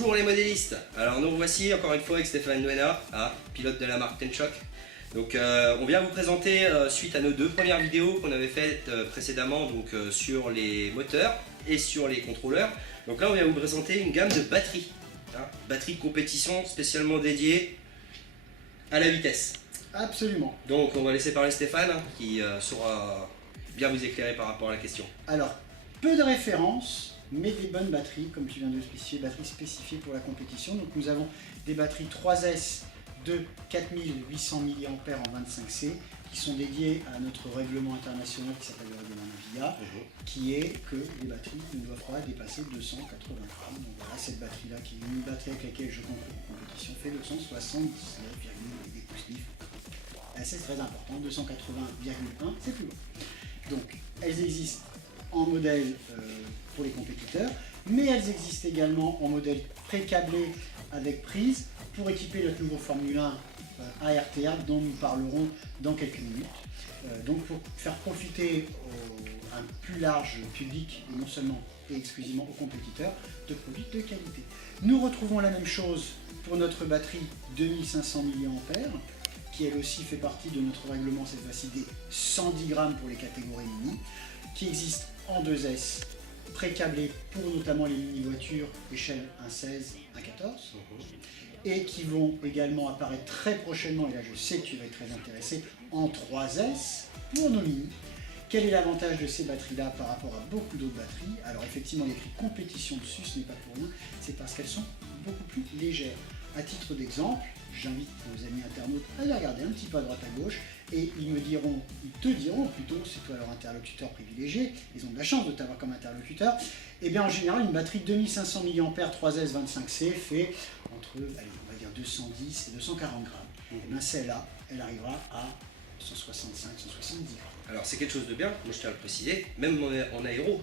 Bonjour les modélistes. Alors nous voici encore une fois avec Stéphane Duena, pilote de la marque Ten-Shock. Donc on vient vous présenter suite à nos deux premières vidéos qu'on avait faites précédemment sur les moteurs et sur les contrôleurs. Donc là on vient vous présenter une gamme de batteries. Batteries de compétition spécialement dédiées à la vitesse. Absolument. Donc on va laisser parler Stéphane qui saura bien vous éclairer par rapport à la question. Alors, peu de références, mais des bonnes batteries, comme tu viens de le spécifier, batteries spécifiées pour la compétition. Donc nous avons des batteries 3S de 4800 mAh en 25C qui sont dédiées à notre règlement international qui s'appelle le règlement Navia, qui est que les batteries ne doivent pas dépasser 280 grammes. Donc voilà, cette batterie-là, qui est une batterie avec laquelle je concours en compétition, fait 279,9 des pouces-livres. C'est très important, 280,1 c'est plus loin. Donc elles existent en modèle pour les compétiteurs, mais elles existent également en modèle pré-câblé avec prise pour équiper notre nouveau Formule 1 ARTA dont nous parlerons dans quelques minutes. Donc pour faire profiter un plus large public, et non seulement et exclusivement aux compétiteurs, de produits de qualité. Nous retrouvons la même chose pour notre batterie 2500 mAh, qui elle aussi fait partie de notre règlement, cette fois-ci des 110 grammes pour les catégories mini, qui existe en 2S, pré-câblé pour notamment les mini-voitures, échelle 1.16, 1.14, et qui vont également apparaître très prochainement, et là je sais que tu vas être très intéressé, en 3S pour nos mini. Quel est l'avantage de ces batteries-là par rapport à beaucoup d'autres batteries? Alors effectivement, il y a écrit compétition dessus, ce n'est pas pour rien, c'est parce qu'elles sont beaucoup plus légères. À titre d'exemple, j'invite vos amis internautes à les regarder un petit peu à droite à gauche et ils te diront plutôt, c'est toi leur interlocuteur privilégié, ils ont de la chance de t'avoir comme interlocuteur, et bien en général une batterie 2500 mAh 3S 25C fait entre, allez, on va dire 210 et 240 grammes. Et bien celle-là, elle arrivera à 165, 170 grammes. Alors c'est quelque chose de bien, moi je tiens à le préciser, même en aéro.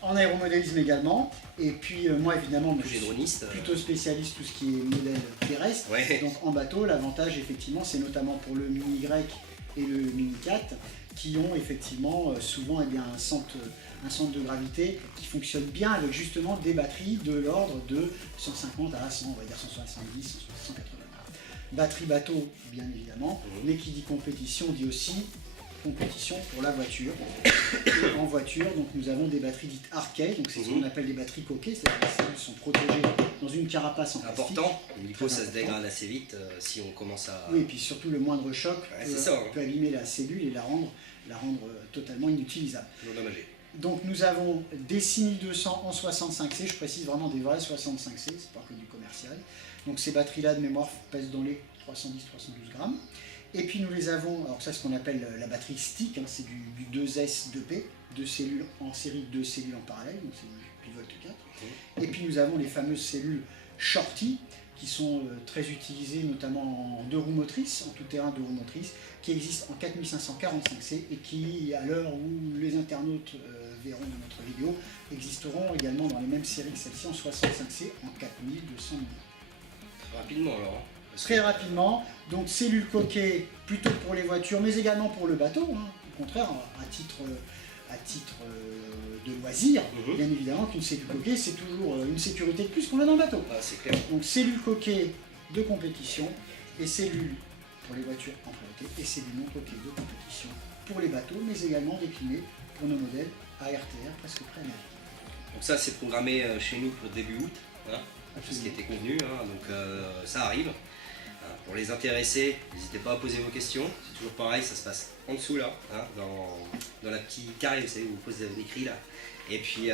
En aéromodélisme également, et puis moi évidemment je suis droniste, plutôt spécialiste tout ce qui est modèle terrestre, donc en bateau l'avantage effectivement c'est notamment pour le Mini Y et le Mini 4 qui ont effectivement souvent un centre de gravité qui fonctionne bien avec justement des batteries de l'ordre de 150 à 100, on va dire 170, 180. Batterie bateau bien évidemment, mais qui dit compétition dit aussi compétition pour la voiture. Et en voiture, donc nous avons des batteries dites arcade, donc c'est ce qu'on appelle des batteries coquées, c'est-à-dire que les cellules sont protégées dans une carapace en plastique. Important, l'hélico ça se dégrade assez vite si on commence à... Oui, et puis surtout le moindre choc peut abîmer la cellule et la rendre totalement inutilisable. Donc nous avons des 6200 en 65C, je précise vraiment des vrais 65C, c'est pas que du commercial. Donc ces batteries-là de mémoire pèsent dans les 310-312 grammes. Et puis nous les avons, alors ça c'est ce qu'on appelle la batterie stick, c'est du 2S 2P, 2 cellules en série, 2 cellules en parallèle, donc c'est du Pivolt 4. Et puis nous avons les fameuses cellules Shorty, qui sont très utilisées notamment en 2 roues motrices, en tout terrain 2 roues motrices, qui existent en 4545C et qui, à l'heure où les internautes verront dans notre vidéo, existeront également dans les mêmes séries que celle-ci en 65C en 4200 mm. Rapidement alors. Très rapidement, donc cellules coquées plutôt pour les voitures, mais également pour le bateau, au contraire, à titre de loisir, bien évidemment qu'une cellule coquée c'est toujours une sécurité de plus qu'on a dans le bateau. C'est clair. Donc cellules coquées de compétition et cellules pour les voitures en priorité et cellules non coquées de compétition pour les bateaux, mais également déclinées pour nos modèles ARTR presque prêts à naviguer. Donc ça c'est programmé chez nous pour début août, ce qui était convenu, donc ça arrive. Pour les intéressés, n'hésitez pas à poser vos questions, c'est toujours pareil, ça se passe en dessous là, dans la petite carré, vous savez, où vous posez des écrits là. Et puis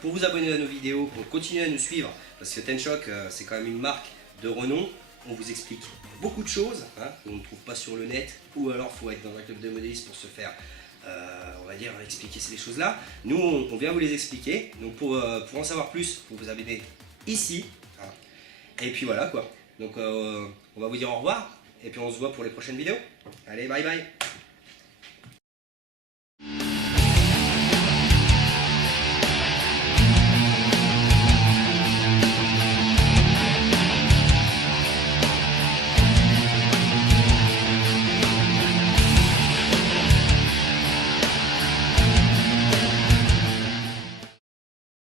pour vous abonner à nos vidéos, pour continuer à nous suivre, parce que Ten-Shock c'est quand même une marque de renom, on vous explique beaucoup de choses qu'on ne trouve pas sur le net, ou alors il faut être dans un club de modélistes pour se faire, on va dire, expliquer ces choses-là. Nous on vient vous les expliquer, donc pour en savoir plus, vous vous abonner ici, et puis voilà quoi. Donc on va vous dire au revoir, et puis on se voit pour les prochaines vidéos. Allez, bye bye.